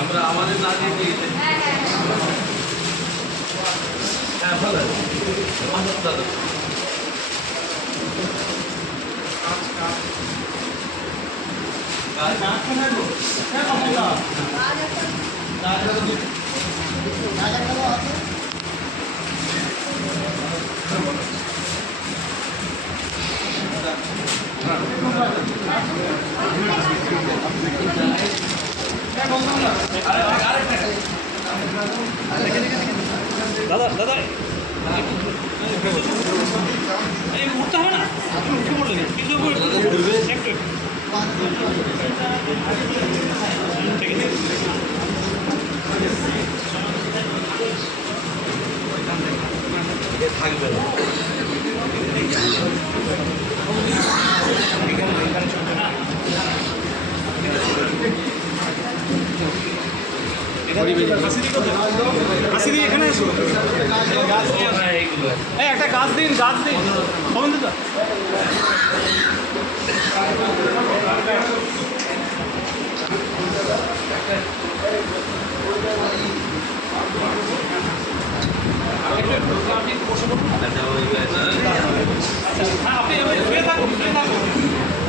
আমরা আমাদের না দিয়ে হ্যাঁ ভালো দাদা দাদা দাদা এই উঠতে হবে না উঠে পড়লে কিন্তু থাকবে আসি দিন এখানে আসো একটা গাছ দিন কমেন দাদা আপনি বসে পড়ুন